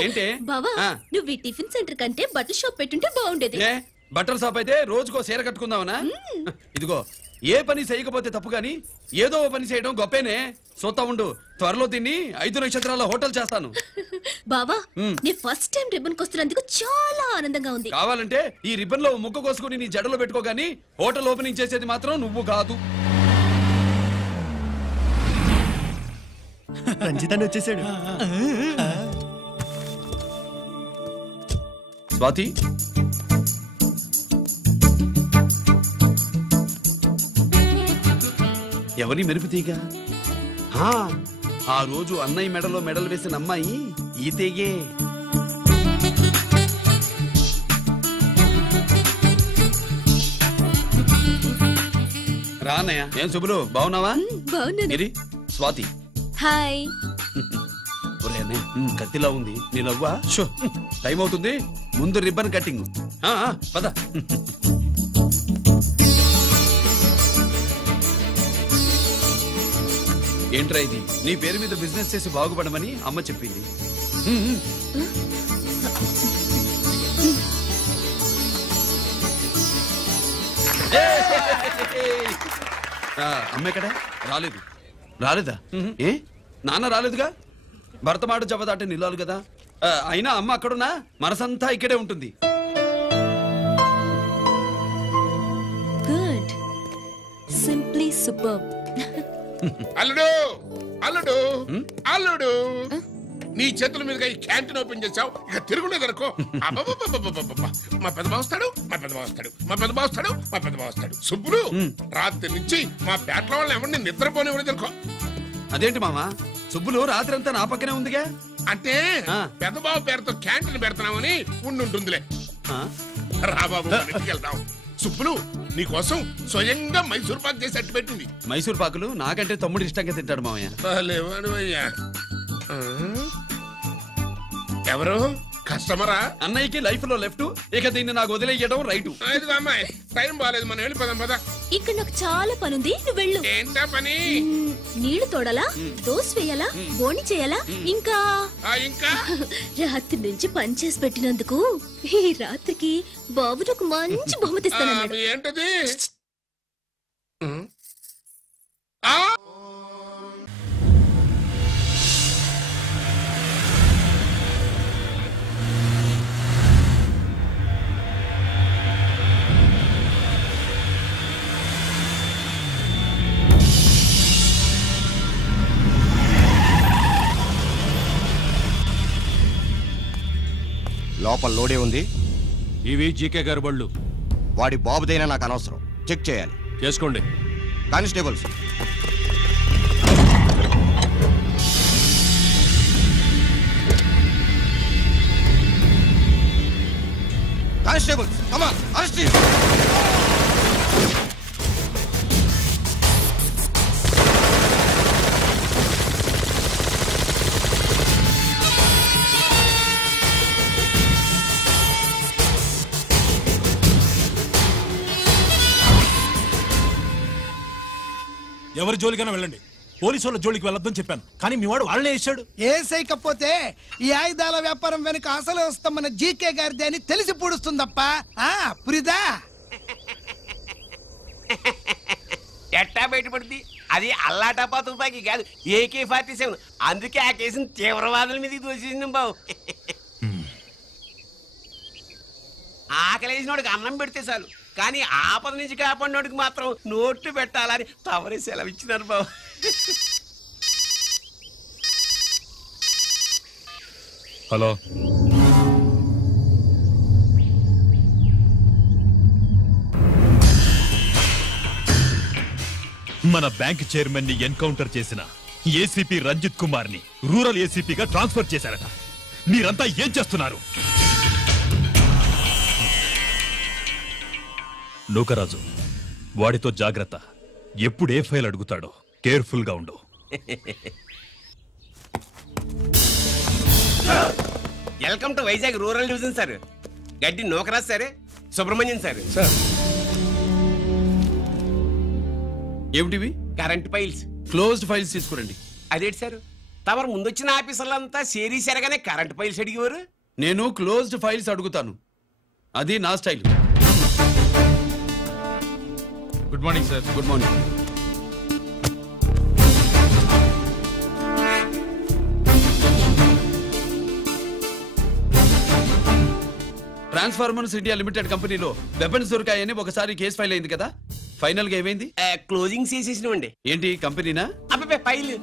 ఏంటి బావా నువ్వు ఈ టిఫిన్ సెంటర్ కంటే బట్టల షాప్ పెట్టుంటే బాగుండేది. బట్టల షాప్ అయితే రోజుకో చీర కట్టుకుందామనా? ఇదిగో ఏ పని చేయకపోతే తప్పు గాని ఏదో పని చేయడం గొప్పేనే. సోతా ఉండు, త్వరలో దీన్ని 5 నక్షత్రాల హోటల్ చేస్తాను. బావా నీ ఫస్ట్ టైం రిబ్బన్ కొస్తున్నందుకు చాలా ఆనందంగా ఉంది. కావాలంటే ఈ రిబ్బన్ లో ముక్క కోసుకుని నీ జడలో పెట్టుకోగాని హోటల్ ఓపెనింగ్ చేసేది మాత్రం నువ్వు కాదు. రంజిత్ వచ్చేసాడు. స్వాతి, ఎవరి మెరుపు తీగ? ఆ రోజు అన్నయ్య మెడలో మెడలు వేసిన అమ్మాయి ఈ తీగే. రానయ్య. ఏం శుభ్రు, బాగున్నావా? బాగున్నాను. స్వాతి హాయ్. కత్తిలా ఉంది నీ నవ్వా? టైం అవుతుంది, ముందు రిబ్బన్ కట్టింగ్. పద. ఏంట్రా ఇది? నీ పేరు మీద బిజినెస్ చేసి బాగుపడమని అమ్మ చెప్పింది. అమ్మ ఎక్కడ? రాలేదు. రాలేదా? ఏ నాన్న రాలేదుగా? భర్త మాట జబదాటే నిల్లాలి కదా. అయినా అమ్మ అక్కడున్నా మనసంతా ఇక్కడే ఉంటుంది. Good, simply super. అల్లుడు అల్లుడు అల్లుడు, నీ చేతుల మీదుగా ఈ క్యాంటీన్ ఓపెన్ చేసావు, ఇక తిరుగులేదనుకో. మా పెద్ద బావస్తాడు, మా పెద్ద బావస్తాడు, మా పెద్ద బావస్తాడు, మా పెద్ద బావస్తాడు. సుబ్బులు రాత్రి నుంచి మా పేటల వాళ్ళని ఎవరిని నిద్రపోనివ్వలేదు అనుకో. అదేంటి మామా, సుబ్బులు రాత్రి అంతా నా పక్కనే ఉందిగా? అంటే పెద్ద బావ పేరుతో క్యాంటీన్ పెడుతున్నామని ఉండుంటుందిలే. రా బాబు, వెళ్దాం. సుబ్బులు నీకోసం స్వయంగా మైసూర్ పాక్ చేసి అట్టు పెట్టింది. మైసూర్ పాకులు నాకంటే తమ్ముడు ఇష్టంగా తింటాడు మామయ్య. ఎవరు కస్టమరా? అన్నయ్యకి లైఫ్ లో లెఫ్ట్, ఇక దీన్ని నాకు వదిలేయడం రైట్. అమ్మాయి టైం బాగాలేదు, మనం వెళ్ళిపోదాం పద. ఇక్కడ నాకు చాలా పని ఉంది, నువ్వు వెళ్ళు. ఏంటా పని? నీళ్లు తోడాలా, దోశ వేయాలా, బోణి చేయాలా, ఇంకా రాత్రి నుంచి పని చేసి పెట్టినందుకు ఈ రాత్రికి బాబు నాకు మంచి బహుమతి ఇస్తానన్నాడు. ఏంటది? లోపల లోడే ఉంది. ఇవి జీకే గారి బళ్ళు. వాడి బాబుదైనా నాకు అనవసరం, చెక్ చేయాలి. చేసుకోండి. Constables, constables, come on, arrest him. ఎవరి జోలికైనా వెళ్ళండి, పోలీసు వాళ్ళ జోలికి వెళ్ళొద్దని చెప్పాను, కానీ మీ వాడు వాళ్ళనే వేసాడు. ఏసైకపోతే ఈ ఆయుధాల వ్యాపారం వెనుక అసలు వస్తామన్న జీకే గారిది అని తెలిసి పూడుస్తుందప్ప. పురిదా ఎట్టా బయటపడుద్ది? అది అల్లాటపా తుపాకి కాదు, AK-47. అందుకే ఆ కేసుని తీవ్రవాదుల మీద దోషింది బాబు. ఆకలేసినోడికి అన్నం పెడితే చాలు, కానీ ఆపద నుంచి కాపాడినోడికి మాత్రం నోట్లు పెట్టాలని తవరే సెలవు ఇచ్చినారు బాబు. హలో, మన బ్యాంక్ చైర్మన్ ని ఎన్కౌంటర్ చేసిన ఏసీపీ రంజిత్ కుమార్ ని రూరల్ ఏసీపీగా ట్రాన్స్ఫర్ చేశారట. మీరంతా ఏం చేస్తున్నారు? నూకరాజు, వాడితో జాగ్రత్త. ఎప్పుడు ఏ ఫైల్ అడుగుతాడో కేర్ఫుల్ గా ఉండు. Welcome to Vizag rural division sir. Gaddi Nookaraju సరే, సుబ్రహ్మణ్యం సార్. ఏమిటివి? Current files. క్లోజ్డ్ ఫైల్స్ తీసుకురండి. అదేంటి సార్? తమరు ముందొచ్చిన ఆఫీసర్లంతా సేరీ సెరగానే కరెంట్ ఫైల్స్ అడిగేవారు. నేను క్లోజ్డ్ ఫైల్స్ అడుగుతాను, అది నా style. Good morning sir. Good morning. Transformers India limited కంపెనీలో వెపన్స్ దొరికాయని ఒకసారి కేసు ఫైల్ అయింది కదా, ఫైనల్ గా ఏమైంది? క్లోజింగ్ చేసేసినవండి. ఏంటి కంపెనీనా? అబ్బాయి ఫైల్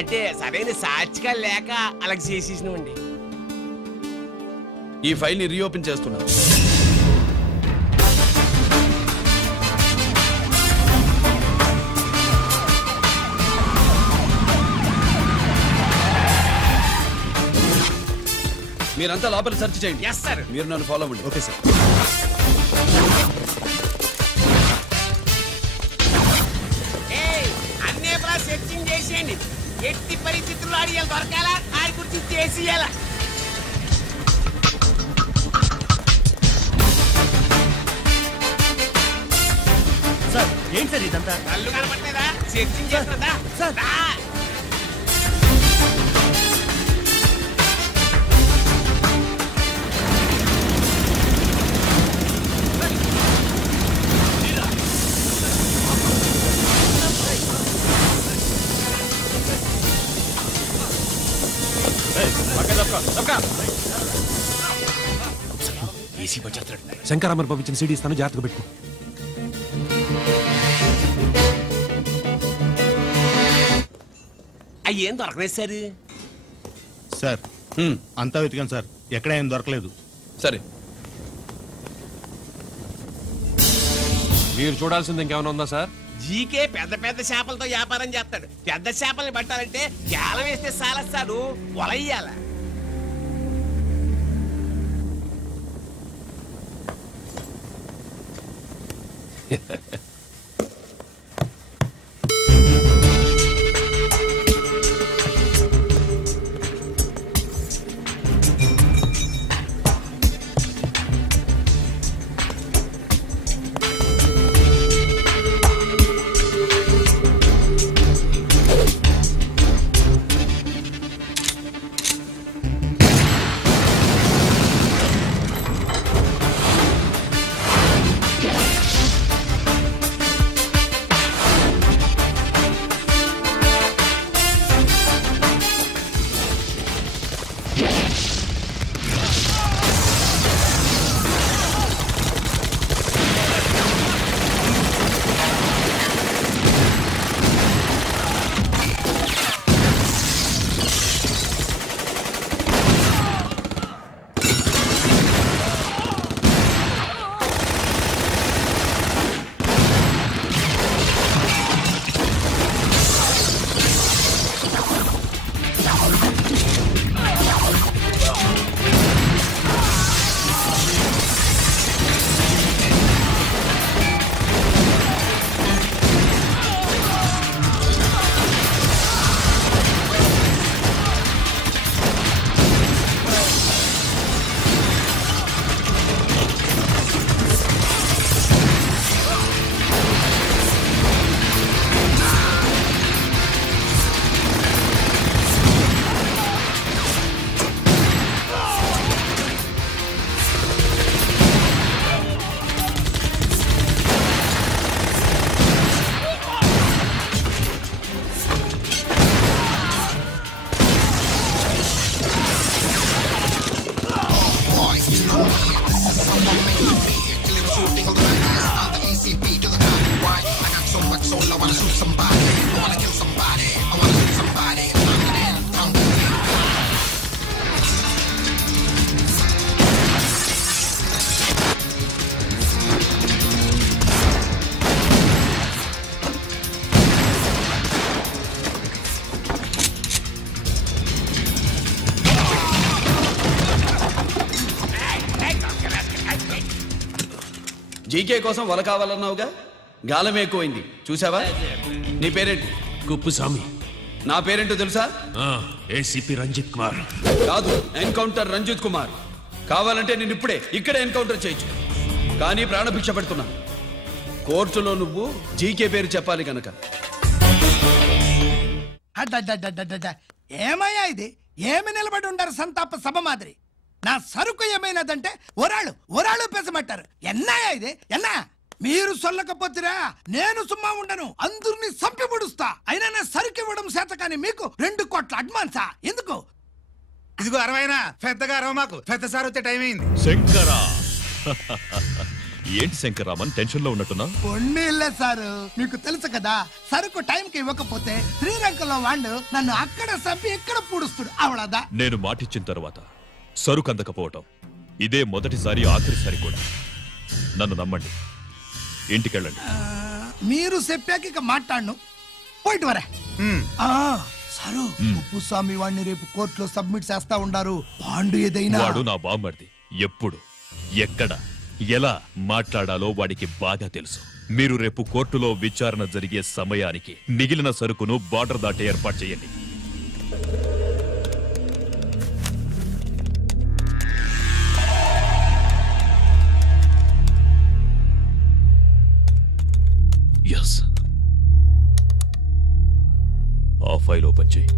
అంటే సరైన సాక్షిగా లేక అలాగే చేసేసినవండి. ఈ ఫైల్ ని రీఓపెన్ చేస్తున్నా. మీరంతా లోపల సెర్చ్ చేయండి. Yes sir. మీరు నన్ను ఫాలో అవ్వండి. Okay sir. అన్నే సెర్చింగ్ చేసేయండి. ఎట్టి పరిస్థితుల్లో అడియాలి దొరకాలా, ఆడి గురించి చేసేయాలా. సార్ ఏంటి సార్ ఇదంతా? కళ్ళు కనపట్లేదా? Searching చేస్తున్నదా sir? శంకరామర్ పంపించిన సీడీ ఇస్తాను, జాగ్రత్తగా పెట్టుకో. అయ్యేం దొరకలేదు సార్. సార్ అంతా వెతికాను సార్, ఎక్కడ ఏం దొరకలేదు. సరే, మీరు చూడాల్సింది ఇంకేమైనా ఉందా సార్? జీకే పెద్ద పెద్ద చేపలతో వ్యాపారం చేస్తాడు. పెద్ద చేపల్ని పట్టాలంటే కేలం వేస్తే సాలస్తాడు, వలయ్యాల. జీకే కోసం వల కావాలన్నావుగా, గాలం ఎక్కువైంది చూసావా? నీ పేరేంటి? కుప్పుస్వామి. నా పేరేంటో తెలుసా? ఏసీపీ రంజిత్ కుమార్. కాదు, ఎన్కౌంటర్ రంజిత్ కుమార్. కావాలంటే నేను ఇప్పుడే ఇక్కడే ఎన్కౌంటర్ చేయొచ్చు, కానీ ప్రాణభిక్ష పెడుతున్నా. కోర్టులో నువ్వు జీకే పేరు చెప్పాలి కనుక. అడ్డడ్డడ్డడ్డడ్డ. ఏమయ్యా ఇది? ఏమి నిలబడి ఉండారు సంతాప సభ మాదిరి? నా సరుకు ఏమైనదంటే ఒరాళ్ళు పెసమంటారు. ఎన్నాయా ఇది? ఎన్నా మీరు సొల్లకపోతురా నేను సుమ్మా ఉండను, అందరిని సంపి పొడుస్తా. అయినా నా సరుకు ఇవ్వడం చేత కానీ మీకు 2 కోట్ల అడ్వాన్సా? ఎందుకు? ఇదిగో 60 పెద్దగా అరవ, మాకు పెద్ద సార్ వచ్చే టైం అయింది. శంకరా ఏంటి శంకరామన్ టెన్షన్ లో ఉన్నట్టున్నా? కొన్నిళ్ళే సారు, మీకు తెలుసు కదా, సరుకు టైంకి ఇవ్వకపోతే శ్రీరంగంలో వాడు నన్ను అక్కడ సంపి ఇక్కడ పూడుస్తుడు. అవడదా? నేను మాటిచ్చిన తర్వాత సరుకు అందకపోవటం ఇదే మొదటిసారి, ఆఖరిసారి కూడా. నన్ను నమ్మండి, ఇంటికెళ్ళండి. మీరు చెప్పాక ఇక మాట్లాడను. పోయిట్ వరే. సారు, ఉప్పుస్వామి వాడిని రేపు కోర్టులో సబ్మిట్ చేస్తా ఉండారు. పాండు ఏదైనా వాడు నా బామ్మర్ది. ఎప్పుడు, ఎక్కడ, ఎలా మాట్లాడాలో వాడికి బాగా తెలుసు. మీరు రేపు కోర్టులో విచారణ జరిగే సమయానికి మిగిలిన సరుకును బార్డర్ దాటే ఏర్పాటు చేయండి. ఎస్, ఆ ఫైల్ ఓపెన్ చేయి.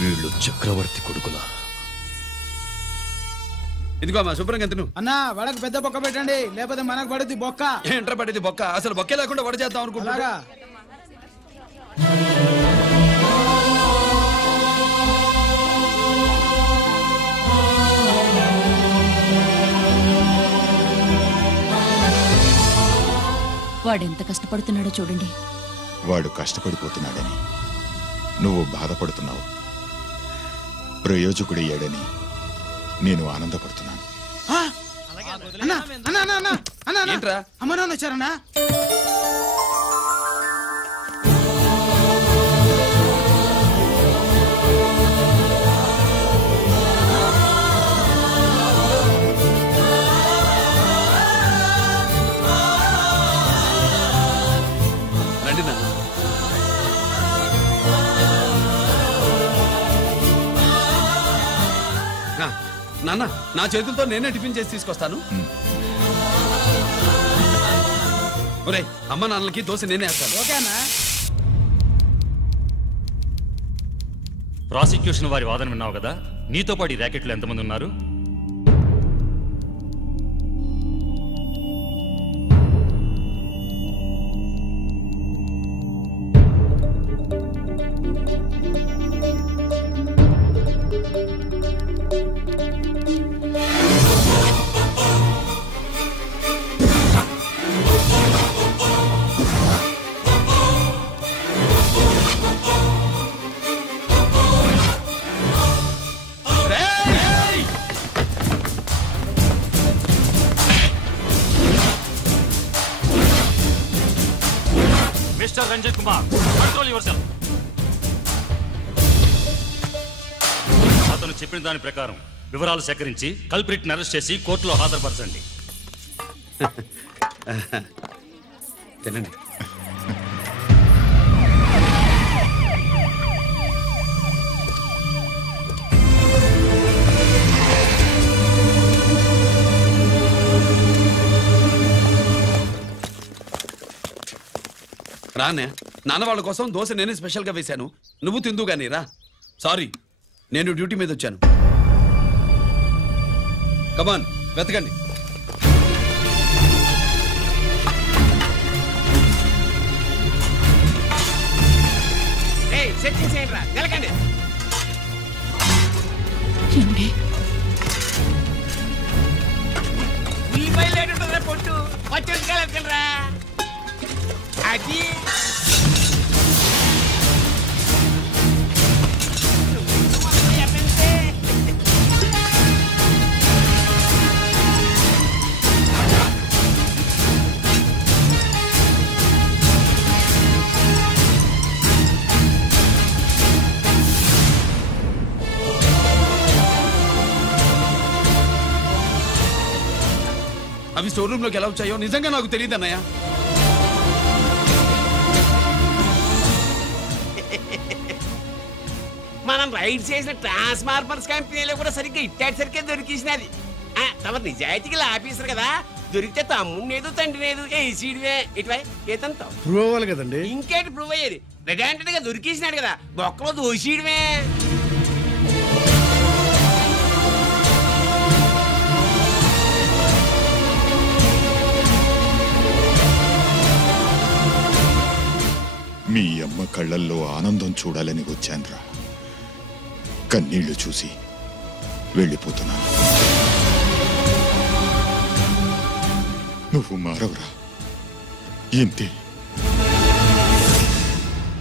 వీళ్ళు చక్రవర్తి కొడుకులా. ఇదిగో మా శుభ్రంగా ఎంత అన్నా వడకు పెద్ద బొక్క పెట్టండి, లేకపోతే మనకు పడుద్ది బొక్క. ఏంట్రా పడేది బొక్క? అసలు బొక్కే లేకుండా వడ చేద్దాం అనుకుంటున్నారా? వాడెంత కష్టపడుతున్నాడో చూడండి. వాడు కష్టపడిపోతున్నాడని నువ్వు బాధపడుతున్నావు, ప్రయోజకుడయ్యాడని నేను ఆనందపడుతున్నాను. అమ్మ నాన్న వచ్చారన్నా? రండి నాన్న. నాన్న, నా చేతులతో నేనే టిఫిన్ చేసి తీసుకొస్తాను. ఒరే, అమ్మ నాన్నలకి దోశ నేనే వేస్తాను. ఓకేనా? ప్రాసిక్యూషన్ వారి వాదన విన్నావు కదా, నీతో పాటు ఈ ర్యాకెట్లో ఎంతమంది ఉన్నారు? Mister Ranjit Kumar, control yourself. అతను చెప్పిన దాని ప్రకారం వివరాలు సేకరించి కల్ప్రిట్ అరెస్ట్ చేసి కోర్టులో హాజరుపరచండి. తినండి. రానే, నాన్న వాళ్ళ కోసం దోశ నేనే స్పెషల్ గా వేశాను, నువ్వు తిందు గానీ రా. సారీ, నేను డ్యూటీ మీద వచ్చాను. కమాన్, వెతకండి. ఉల్లిపాయలు పొట్టు పచ్చడిరా అది. అవి స్టోర్ రూమ్ లోకి ఎలా వచ్చాయో నిజంగా నాకు తెలియదు అన్నయ్య. మనం రైడ్ చేసిన ట్రాన్స్ఫార్మర్స్ కంపెనీలో కూడా సరిగ్గా ఇట్టాడిసరికే దొరికేసినది తమ నిజాయితీగా ఆఫీసర్ కదా దొరికితే తమ్ముడు తండ్రి లేదు ఏసీడివే ఇటువై ఏతంతో ప్రూవ్ అవ్వాలి కదండి. ఇంకేంటి ప్రూవ్ అయ్యేది? రెడ్ హ్యాండెడ్ గా దొరికేసినాడు కదా బొక్కలో దోషీయడమే. మీ అమ్మ కళ్ళల్లో ఆనందం చూడాలని వచ్చాన్రా. కన్నీళ్లు చూసి వెళ్ళిపోతున్నాను. నువ్వు మారవురా, ఇంతే.